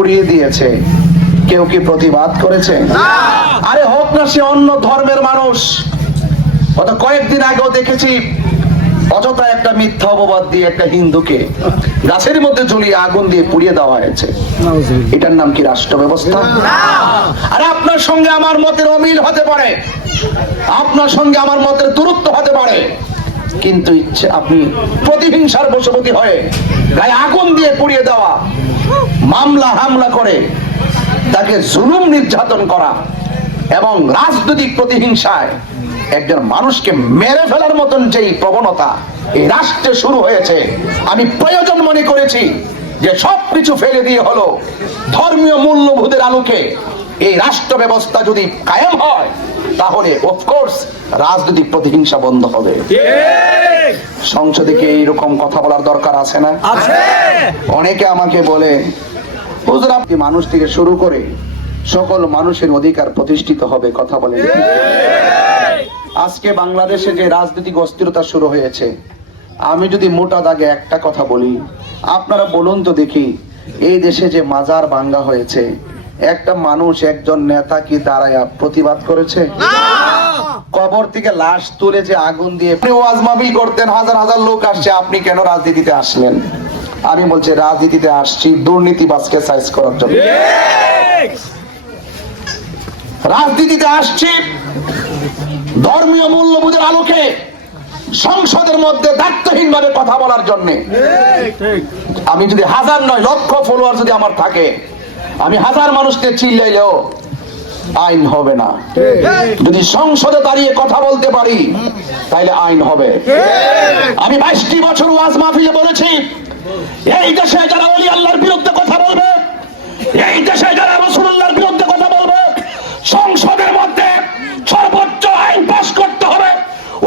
পুড়িয়ে দিয়েছে। কেউ কি প্রতিবাদ করেছে? আরে হোক না সে অন্য ধর্মের মানুষ। গত কয়েকদিন আগেও দেখেছি অযথা একটা মিথ্যা অপবাদ দিয়ে একটা হিন্দুকে গাছের মধ্যে ঝুলিয়ে আগুন দিয়ে পুড়িয়ে দেওয়া হয়েছে। এটার নাম কি রাষ্ট্র ব্যবস্থা আরে আপনার সঙ্গে আমার মতের অমিল হতে পারে। আপনার সঙ্গে আমার মতের দূরত্ব হতে পারে। কিন্তু ইচ্ছে আপনি প্রতিহিংসার বশবর্তী হয়ে গায়ে আগুন দিয়ে পুড়িয়ে দেওয়া মামলা হামলা করে তাকে জুলুম নির্যাতন করা এবং রাজনৈতিক প্রতিহিংসায় একজন মানুষকে মেরে ফেলার মতন যেই প্রবণতা এই রাষ্ট্রে শুরু হয়েছে, আমি প্রয়োজন মনে করেছি যে সবকিছু ফেলে দিয়ে হলো ধর্মীয় মূল্যবোধের আলোকে এই রাষ্ট্র ব্যবস্থা যদি কায়েম হয়, তাহলে অফকোর্স রাজনৈতিক প্রতিহিংসা বন্ধ হবে। সংসদে কি এইরকম কথা বলার দরকার আছে না? অনেকে আমাকে বলে হুজুর আপনি মানুষ থেকে শুরু করে সকল মানুষের অধিকার প্রতিষ্ঠিত হবে? কথা বলে। আজকে বাংলাদেশে যে রাজনৈতিক অস্থিরতা শুরু হয়েছে আমি যদি মোটা দাগে একটা কথা বলি আপনারা বলুন তো দেখি এই দেশে যে মাজার ভাঙ্গা হয়েছে একটা মানুষ একজন নেতা কি দাঁড়ায় প্রতিবাদ করেছে? কবর থেকে লাশ তুলে যে আগুন দিয়ে ওয়াজ মাহফিল করতেন হাজার হাজার লোক আসছে আপনি কেন রাজনীতিতে আসলেন? আমি বলছি রাজনীতিতে আসছি দুর্নীতিবাজকে সাইজ করার জন্য। রাজনীতিতে আসছি ধর্মীয় মূল্যবোধের আলোকে সংসদের মধ্যে দায়িত্বহীন ভাবে কথা বলার জন্য। আমি যদি হাজার নয় লক্ষ ফলোয়ার যদি আমার থাকে আমি হাজার মানুষকে চিল্লাইলেও আইন হবে না। যদি সংসদে দাঁড়িয়ে কথা বলতে পারি তাইলে আইন হবে। আমি বাইশটি বছর ওয়াজ মাহফিলে বলেছি এই দেশে যারা অলি আল্লাহর বিরুদ্ধে কথা বলবে এই দেশে যারা রসুল্লাহর বিরুদ্ধে কথা বলবে সংসদের মধ্যে সর্বোচ্চ আইন পাশ করতে হবে।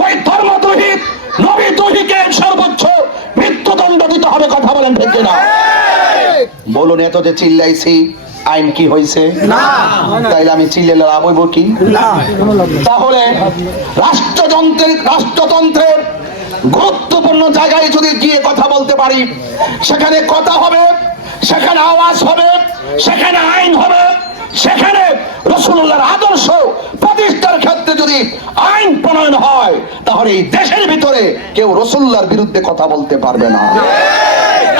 ওই ধর্ম দহিত নবী দহিকে সর্বোচ্চ মৃত্যুদণ্ড দিতে হবে কথা বলেন ঠিক না বলুন এত যে চিল্লাইছি আইন কি হয়েছে তাইলে আমি চিল্লালে লাভ হইব কি? তাহলে রাষ্ট্রযন্ত্রের রাষ্ট্রতন্ত্রের গুরুত্বপূর্ণ জায়গায় যদি গিয়ে কথা বলতে পারি সেখানে কথা হবে সেখানে আওয়াজ হবে সেখানে আইন হবে সেখানে রসুল্লাহর আদর্শ প্রতিষ্ঠার ক্ষেত্রে যদি আইন প্রণয়ন হয় তাহলে এই দেশের ভিতরে কেউ রসুল্লাহর বিরুদ্ধে কথা বলতে পারবে না।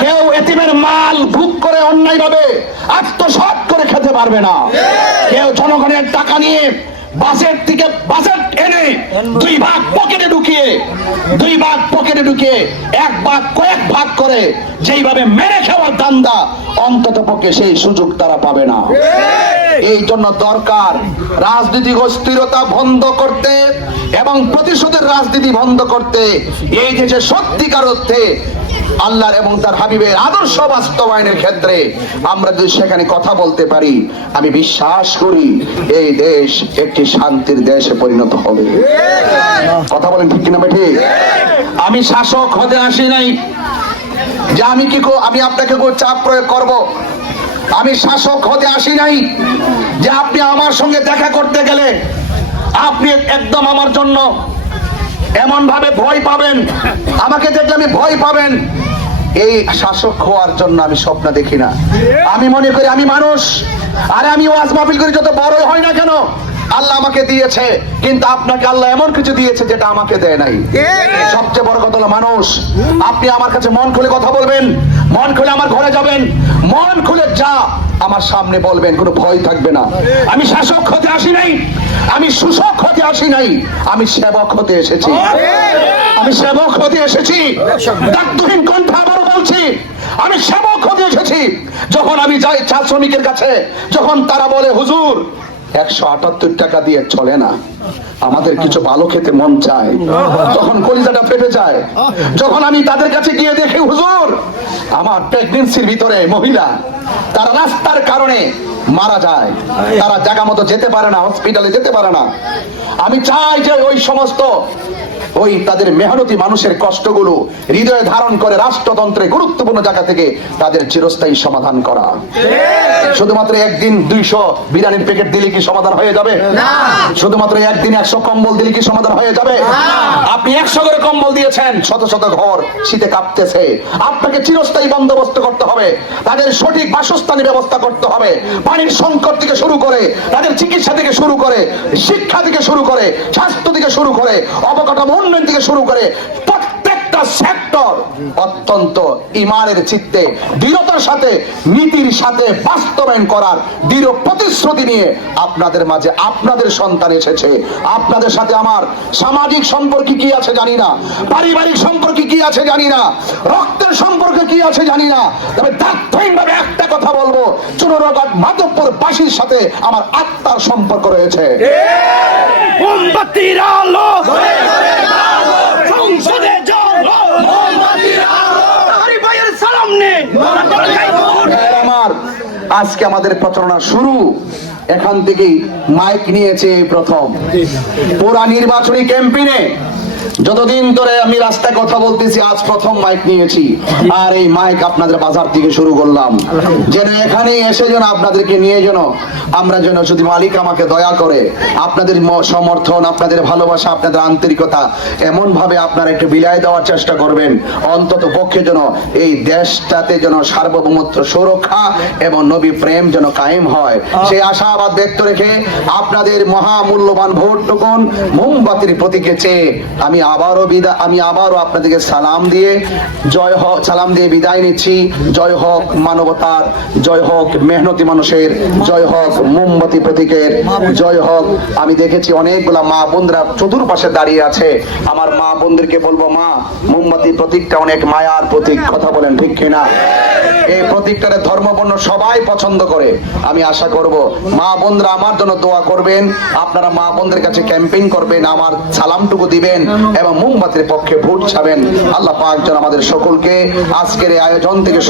কেউ এতিমের মাল ভুক করে অন্যায় ভাবে আত্মসাৎ করে খেতে পারবে না। কেউ জনগণের টাকা নিয়ে বাসের থেকে বাসের এনে দুই ভাগ পকেটে ঢুকিয়ে দুই ভাগ পকেটে ঢুকিয়ে এক ভাগ কয়েক ভাগ করে যেইভাবে মেরে খাওয়ার দান্দা অন্তত পক্ষে সেই সুযোগ তারা পাবে না। এই জন্য দরকার রাজনৈতিক অস্থিরতা বন্ধ করতে এবং প্রতিশোধের রাজনীতি বন্ধ করতে। এই দেশে সত্যিকার অর্থে আল্লাহর এবং তার হাবিবের আদর্শ বাস্তবায়নের ক্ষেত্রে আমরা যদি সেখানে কথা বলতে পারি, আমি বিশ্বাস করি এই দেশ একটি শান্তির দেশে পরিণত হবে। কথা বলেন ঠিক কিনা বেঠি? আমি শাসক হতে আসি নাই। যে আমি কি আমি আপনাকে চাপ প্রয়োগ করব? আমি শাসক হতে আসি নাই। যে আপনি আমার সঙ্গে দেখা করতে গেলে আপনি একদম আমার জন্য এমন ভাবে ভয় পাবেন। আমাকে দেখলে আমি ভয় পাবেন। এই শাসক হওয়ার জন্য আমি স্বপ্ন দেখি না। আমি মনে করি আমি মানুষ। আর আমি ওয়াজ মাহফিল করি, যত বড় হয় না কেন আল্লাহ আমাকে দিয়েছে কিন্তু আপনাকে আল্লাহ এমন কিছু দিয়েছে যেটা আমাকে দেয় নাই। সবচেয়ে বড় কথা হলো মানুষ। আপনি আমার কাছে মন খুলে কথা বলবেন মন খুলে আমার ঘরে যাবেন মন খুলে যা আমার সামনে বলবেন কোনো ভয় থাকবে না। আমি শাসক হতে আসি নাই আমি সুশক হতে আসি নাই আমি সেবক হতে এসেছি। আমি সেবক হতে এসেছি। দায়িত্বহীন কণ্ঠ আবারও বলছি আমি সেবক হতে এসেছি। যখন আমি যাই চা শ্রমিকের কাছে যখন তারা বলে হুজুর একশো আটাত্তর টাকা দিয়ে চলে না। আমাদের কিছু ভালো খেতে মন চায়। তখন কলিজাটা ফেটে যায়, যখন আমি তাদের কাছে গিয়ে দেখি, হুজুর, আমার প্রেগনেন্সির ভিতরে মহিলা, তারা রাস্তার কারণে মারা যায়। তারা জায়গা মতো যেতে পারে না হসপিটালে যেতে পারে না। আমি চাই যে ওই সমস্ত ওই তাদের মেহনতি মানুষের কষ্টগুলো হৃদয়ে ধারণ করে রাষ্ট্রতন্ত্রে গুরুত্বপূর্ণ জায়গা থেকে তাদের চিরস্থায়ী সমাধান করা। শুধুমাত্র একদিন দুইশো বিরিয়ানির প্যাকেট দিলে কি সমাধান হয়ে যাবে? শুধুমাত্র একদিন একশো কম্বল দিলে কি সমাধান হয়ে যাবে? আপনি একশো করে কম্বল দিয়েছেন শত শত ঘর শীতে কাঁপতেছে। আপনাকে চিরস্থায়ী বন্দোবস্ত করতে হবে তাদের সঠিক বাসস্থানের ব্যবস্থা করতে হবে পানির সংকট থেকে শুরু করে তাদের চিকিৎসা থেকে শুরু করে শিক্ষা থেকে শুরু করে স্বাস্থ্য থেকে শুরু করে অবকাঠামো উন্নয়ন থেকে শুরু করে প্রত্যেকটা সেক্টর অত্যন্ত ইমানের চিত্তে দৃঢ়তার সাথে নীতির সাথে বাস্তবায়ন করার দৃঢ় প্রতিশ্রুতি নিয়ে আপনাদের মাঝে আপনাদের সন্তান এসেছে। আপনাদের সাথে আমার সামাজিক সম্পর্ক কি আছে জানি না পারিবারিক সম্পর্ক কি আছে জানি না রক্তের সম্পর্ক কি আছে জানি না। তবে তাৎক্ষণিকভাবে একটা কথা বলব চুনরঘাট মাধবপুর বাসীর সাথে আমার আত্মার সম্পর্ক রয়েছে। মোমবাতির আলো সংসদে চলো তাহারি ভাইয়ের সালাম নে ভাইয়ের আমার আজকে আমাদের প্রচারণা শুরু। এখান থেকেই মাইক নিয়েছে প্রথম। পুরা নির্বাচনী ক্যাম্পেইনে যতদিন ধরে আমি রাস্তায় কথা বলতেছি, আজ প্রথম মাইক নিয়েছি। আর এই মাইক আপনাদের বাজার থেকে শুরু করলাম। যেন এখানে এসে যেন আপনাদেরকে নিয়ে যেন আমরা যেন যদি মালিক আমাকে দয়া করে, আপনাদের সমর্থন, আপনাদের ভালোবাসা, আপনাদের আন্তরিকতা এমন ভাবে আপনারা একটু বিলাই দেওয়ার চেষ্টা করবেন। অন্তত পক্ষে যেন এই দেশটাতে যেন সার্বভৌমত্ব সুরক্ষা এবং নবী প্রেম যেন কায়েম হয়। সেই আশাবাদ ব্যক্ত রেখে আপনাদের মহামূল্যবান ভোট টুকুন মোমবাতির প্রতীকে চেয়ে আমি আবারও বিদায় আমি আবারও আপনাদেরকে সালাম দিয়ে জয় হোক, সালাম দিয়ে বিদায় নিচ্ছি। জয় হোক মানবতার, জয় হোক মেহনতি মানুষের, জয় হোক মোমবাতি প্রতীকের, জয় হোক, আমি দেখেছি অনেকগুলা মা বোনরা চতুর্পাশে দাঁড়িয়ে আছে। আমার মা বোনদেরকে বলব, মা, মোমবাতি প্রতীকটা অনেক মায়ার প্রতীক, কথা বলেন ঠিক কিনা? এই প্রতীকটারে ধর্মবর্ণ সবাই পছন্দ করে। আমি আশা করব, মা বোনরা আমার জন্য দোয়া করবেন। আপনারা মা বোনদের কাছে ক্যাম্পেইন করবেন, আমার সালামটুকু দিবেন। এবং মোমবাতির পক্ষে ভোট ছাবেন আল্লাহ পাঁচজন আমাদের সকলকে আজকের এই আয়োজন থেকে